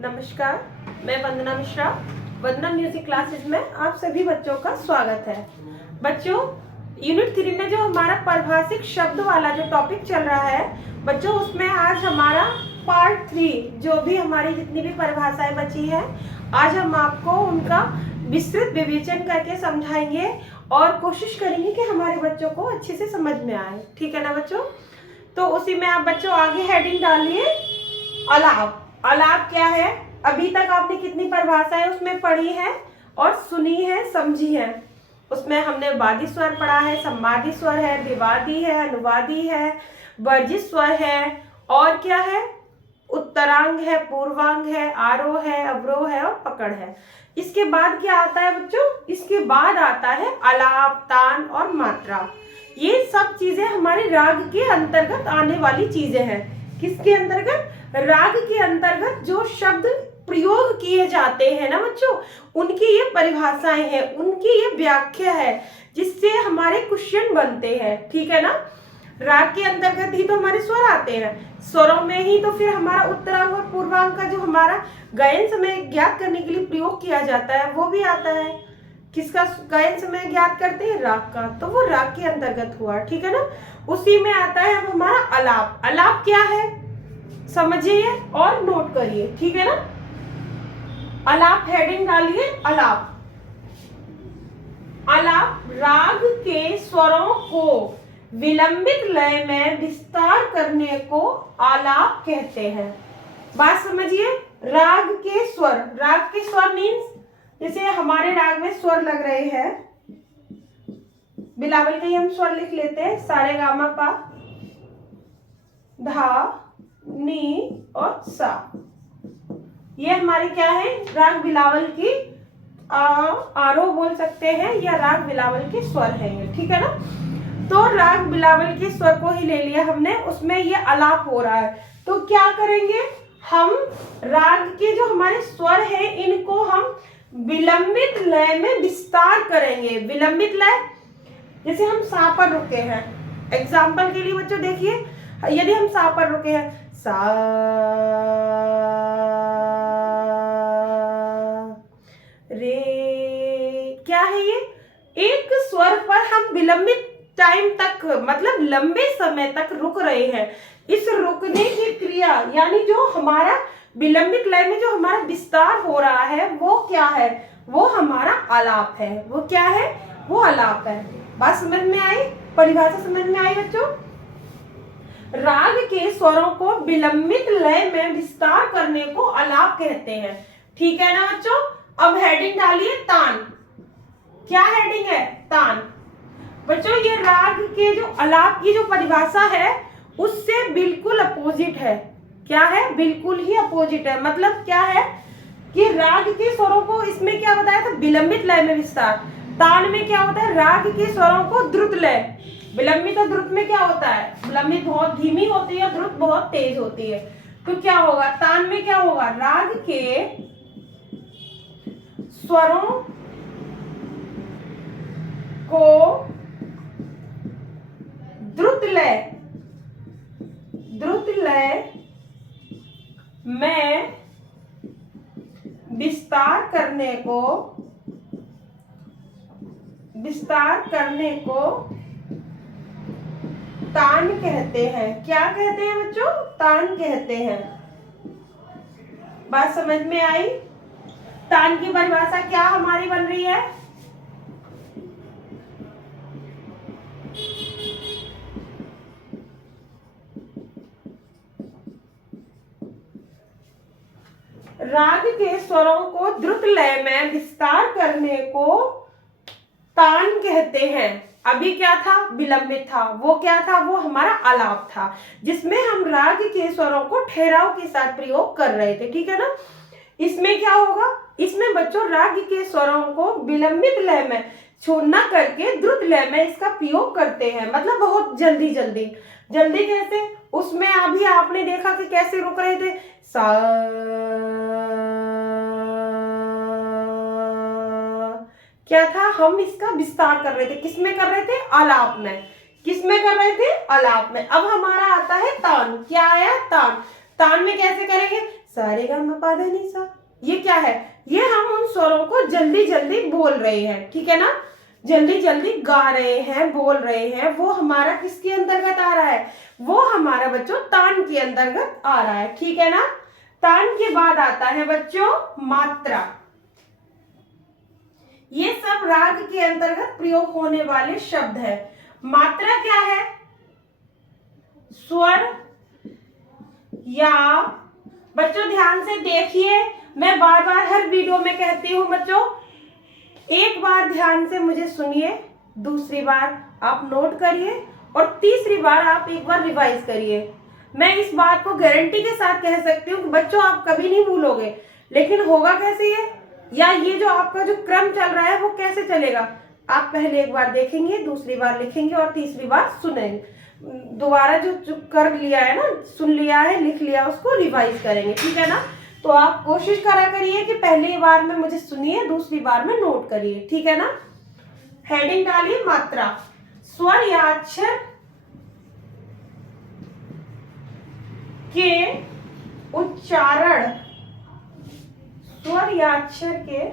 नमस्कार, मैं वंदना मिश्रा। वंदना music classes में आप सभी बच्चों का स्वागत है। बच्चों, यूनिट 3 में जो हमारा परिभाषिक शब्द वाला जो टॉपिक चल रहा है बच्चों, उसमें आज हमारा पार्ट 3 जो भी हमारी जितनी भी परिभाषाएं बची है, आज हम आपको उनका विस्तृत विवेचन करके समझाएंगे और कोशिश करेंगे कि हमारे बच्चों को अच्छे से समझ में आए। ठीक है ना बच्चों? तो उसी में आप बच्चों आगे हेडिंग डालिए अलाप। अलाप क्या है? अभी तक आपने कितनी परिभाषाएं उसमें पढ़ी है और सुनी है, समझी है। उसमें हमने वादी स्वर पढ़ा है, सम्वादी स्वर है, विवादी है, अनुवादी है, वर्जित स्वर है, और क्या है? उत्तरांग है, पूर्वांग है, आरोह है, अवरोह है और पकड़ है। इसके बाद क्या आता है बच्चों? इसके बाद आता है अलाप, तान और मात्रा। ये सब चीजें हमारे राग के अंतर्गत आने वाली चीजें हैं। किसके अंतर्गत? राग के अंतर्गत जो शब्द प्रयोग किए जाते हैं ना बच्चों, उनकी ये परिभाषाएं हैं, उनकी ये व्याख्या है, जिससे हमारे क्वेश्चन बनते हैं। ठीक है ना? राग के अंतर्गत ही तो हमारे स्वर आते हैं, स्वरों में ही तो फिर हमारा उत्तरांग और पूर्वांग का जो हमारा गायन समय ज्ञात करने के लिए प्रयोग किया जाता है वो भी आता है। किसका गायन समय ज्ञात करते हैं? राग का, तो वो राग के अंतर्गत हुआ। ठीक है ना? उसी में आता है अब हमारा अलाप। अलाप क्या है समझिए और नोट करिए। ठीक है ना? अलाप हेडिंग डालिए अलाप। अलाप राग के स्वरों को विलंबित लय में विस्तार करने को आलाप कहते हैं। बात समझिए, राग के स्वर मीन्स जैसे हमारे राग में स्वर लग रहे हैं, बिलावल के ही हम स्वर लिख लेते हैं, सारे गामा पा, धा, नी और सा। ये हमारे क्या है? राग बिलावल की आरोह बोल सकते हैं या राग बिलावल के स्वर हैं ये। ठीक है ना? तो राग बिलावल के स्वर को ही ले लिया हमने, उसमें ये अलाप हो रहा है। तो क्या करेंगे हम? राग के जो हमारे स्वर हैं इनको हम विलंबित लय में विस्तार करेंगे। विलंबित लय, जैसे हम सा पर रुके हैं, एग्जाम्पल के लिए बच्चों देखिए, यदि हम सा पर रुके हैं, सा रे, क्या है ये? एक स्वर पर हम विलंबित टाइम तक, मतलब लंबे समय तक रुक रहे हैं। इस रुकने की क्रिया यानी जो हमारा विलंबित लय में जो हमारा विस्तार हो रहा है वो क्या है? वो हमारा आलाप है। वो क्या है? वो आलाप है। बात समझ में आई? परिभाषा समझ में आई बच्चों? राग के स्वरों को विलंबित लय में विस्तार करने को आलाप कहते हैं। ठीक है ना बच्चों? अब हेडिंग डालिए तान। क्या हेडिंग है? तान। बच्चों, ये राग के जो आलाप की जो परिभाषा है उससे बिल्कुल अपोजिट है। क्या है? बिल्कुल ही अपोजिट है। मतलब क्या है कि राग के स्वरों को, इसमें क्या बताया था? विलंबित लय में विस्तार। तान में क्या होता है? राग के स्वरों को द्रुत लय। विलंबित और द्रुत में क्या होता है? विलंबित बहुत धीमी होती है, द्रुत बहुत तेज होती है। तो क्या होगा? तान में क्या होगा? राग के स्वरों को द्रुत लय में विस्तार करने को तान कहते हैं। क्या कहते हैं बच्चों? तान कहते हैं। बात समझ में आई? तान की परिभाषा क्या हमारी बन रही है? राग के स्वरों को द्रुत लय में विस्तार करने को तान कहते हैं। अभी क्या था? विलंबित था। वो क्या था? वो हमारा आलाप था, जिसमें हम राग के स्वरों को ठहराव के साथ प्रयोग कर रहे थे। ठीक है ना? इसमें क्या होगा? इसमें बच्चों राग के स्वरों को विलंबित लय में छोड़ना करके द्रुत लय में इसका प्रयोग करते हैं। मतलब बहुत जल्दी कैसे? उसमें अभी आपने देखा कि कैसे रुक रहे थे, सा, क्या था? हम इसका विस्तार कर रहे थे। किसमें कर रहे थे? आलाप में। किसमें कर रहे थे? आलाप में। अब हमारा आता है तान। क्या आया? तान। तान में कैसे करेंगे? सा रे गा मा पा धा नी सा। ये क्या है? ये हम उन स्वरों को जल्दी जल्दी बोल रहे हैं, ठीक है ना, जल्दी जल्दी गा रहे हैं, बोल रहे हैं। वो हमारा किसके अंतर्गत आ रहा है? वो हमारा बच्चों तान के अंतर्गत आ रहा है, ठीक है ना। तान के बाद आता है बच्चों मात्रा। ये सब राग के अंतर्गत प्रयोग होने वाले शब्द है। मात्रा क्या है? स्वर या, बच्चों ध्यान से देखिए, मैं बार बार हर वीडियो में कहती हूँ बच्चों, एक बार ध्यान से मुझे सुनिए, दूसरी बार आप नोट करिए और तीसरी बार आप एक बार रिवाइज करिए। मैं इस बात को गारंटी के साथ कह सकती हूँ कि बच्चों आप कभी नहीं भूलोगे। लेकिन होगा कैसे ये, या ये जो आपका जो क्रम चल रहा है वो कैसे चलेगा? आप पहले एक बार देखेंगे, दूसरी बार लिखेंगे और तीसरी बार सुनेंगे। दोबारा जो कर लिया है ना, सुन लिया है, लिख लिया, उसको रिवाइज करेंगे, ठीक है ना। तो आप कोशिश करा करिए कि पहली बार में मुझे सुनिए, दूसरी बार में नोट करिए, ठीक है ना। हेडिंग डालिए मात्रा। स्वर या अक्षर के उच्चारण, स्वर या अक्षर के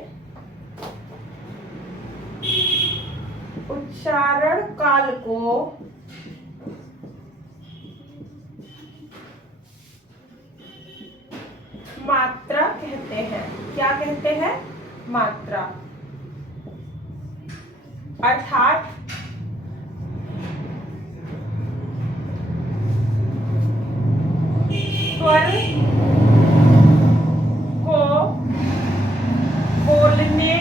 उच्चारण काल को मात्रा कहते हैं। क्या कहते हैं? मात्रा। अर्थात स्वर को बोलने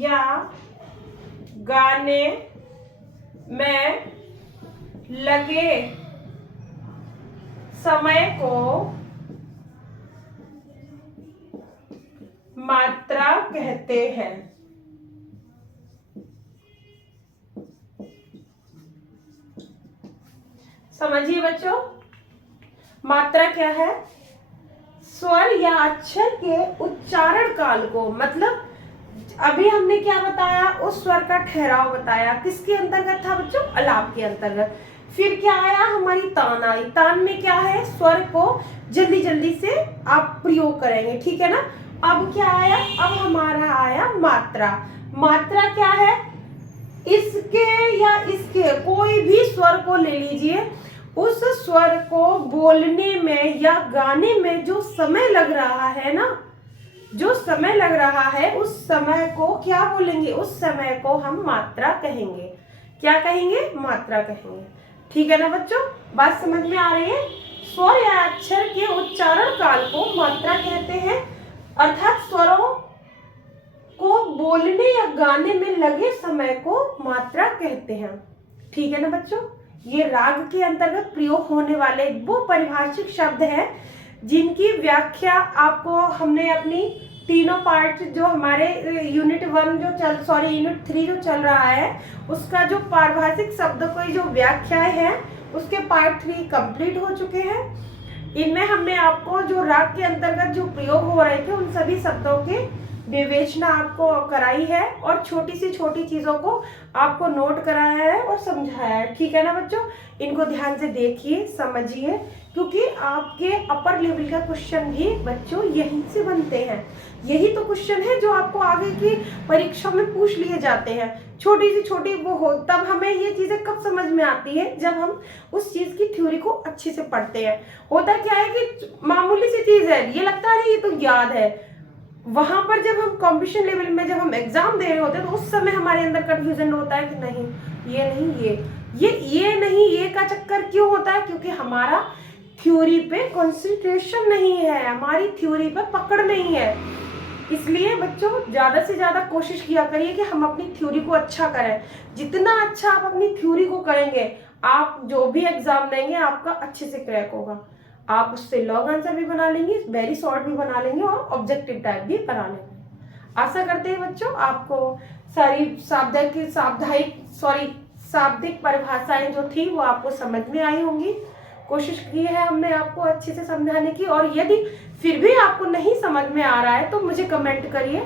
या गाने में लगे समय को मात्रा कहते हैं। समझिए बच्चों, मात्रा क्या है? स्वर या अक्षर के उच्चारण काल को, मतलब अभी हमने क्या बताया? उस स्वर का ठहराव बताया। किसके अंतर्गत था बच्चों? अलाप के अंतर्गत। फिर क्या आया? हमारी तान आई। तान में क्या है? स्वर को जल्दी जल्दी से आप प्रयोग करेंगे, ठीक है ना। अब क्या आया? अब हमारा आया मात्रा। मात्रा क्या है? इसके या इसके कोई भी स्वर को ले लीजिए, उस स्वर को बोलने में या गाने में जो समय लग रहा है ना, जो समय लग रहा है, उस समय को क्या बोलेंगे? उस समय को हम मात्रा कहेंगे। क्या कहेंगे? मात्रा कहेंगे, ठीक है ना बच्चों। बात समझ में आ रही है? स्वर या अक्षर के उच्चारण काल को मात्रा कहते हैं, अर्थात स्वरों को बोलने या गाने में लगे समय को मात्रा कहते हैं, ठीक है ना बच्चों। ये राग के अंतर्गत प्रयोग होने वाले वो परिभाषिक शब्द हैं जिनकी व्याख्या आपको हमने अपनी तीनों पार्ट जो हमारे यूनिट 3 जो चल रहा है, उसका जो पारिभाषिक शब्द की जो व्याख्याएं हैं उसके पार्ट 3 कंप्लीट हो चुके हैं। इनमें हमने आपको जो राग के अंतर्गत जो प्रयोग हो रहे थे उन सभी शब्दों के विवेचना आपको कराई है और छोटी सी छोटी चीजों को आपको नोट कराया है और समझाया है, ठीक है ना बच्चों। इनको ध्यान से देखिए, समझिए, क्योंकि आपके अपर लेवल का क्वेश्चन भी बच्चों यहीं से बनते हैं। यही तो क्वेश्चन है जो आपको आगे की परीक्षा में पूछ लिए जाते हैं। छोटी सी छोटी वो हो, तब हमें ये चीजें कब समझ में आती है? जब हम उस चीज की थ्योरी को अच्छे से पढ़ते हैं। होता क्या है कि मामूली सी चीज है, ये लगता है ये तो याद है। वहां पर जब हम कॉम्पिटिशन लेवल में जब हम एग्जाम दे रहे होते हैं तो उस समय हमारे अंदर कंफ्यूजन होता है कि नहीं ये नहीं ये नहीं, ये का चक्कर क्यों होता है? क्योंकि हमारा थ्योरी पे कंसंट्रेशन नहीं है, हमारी थ्योरी पे पकड़ नहीं है। इसलिए बच्चों ज्यादा से ज्यादा कोशिश किया करिए कि हम अपनी थ्योरी को अच्छा करें। जितना अच्छा आप अपनी थ्योरी को करेंगे, आप जो भी एग्जाम देंगे आपका अच्छे से क्रैक होगा। आप उससे लॉन्ग आंसर भी बना लेंगे, वेरी शॉर्ट भी बना लेंगे और ऑब्जेक्टिव टाइप भी बना लेंगे। आशा करते हैं बच्चों आपको सारी शाब्दिक परिभाषाएं जो थी वो आपको समझ में आई होंगी। कोशिश की है हमने आपको अच्छे से समझाने की, और यदि फिर भी आपको नहीं समझ में आ रहा है तो मुझे कमेंट करिए,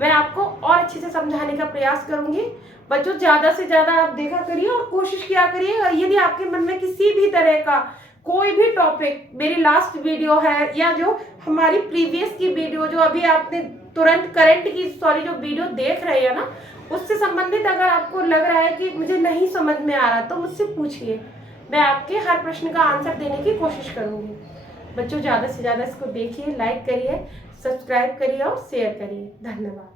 मैं आपको और अच्छे से समझाने का प्रयास करूंगी। बच्चों ज्यादा से ज्यादा आप देखा करिए और कोशिश किया करिए। यदि आपके मन में किसी भी तरह का कोई भी टॉपिक, मेरी लास्ट वीडियो है या जो हमारी प्रीवियस की वीडियो जो अभी आपने तुरंत करंट की जो वीडियो देख रहे हैं ना, उससे संबंधित अगर आपको लग रहा है कि मुझे नहीं समझ में आ रहा तो मुझसे पूछिए, मैं आपके हर प्रश्न का आंसर देने की कोशिश करूंगी। बच्चों ज़्यादा से ज़्यादा इसको देखिए, लाइक करिए, सब्सक्राइब करिए और शेयर करिए। धन्यवाद।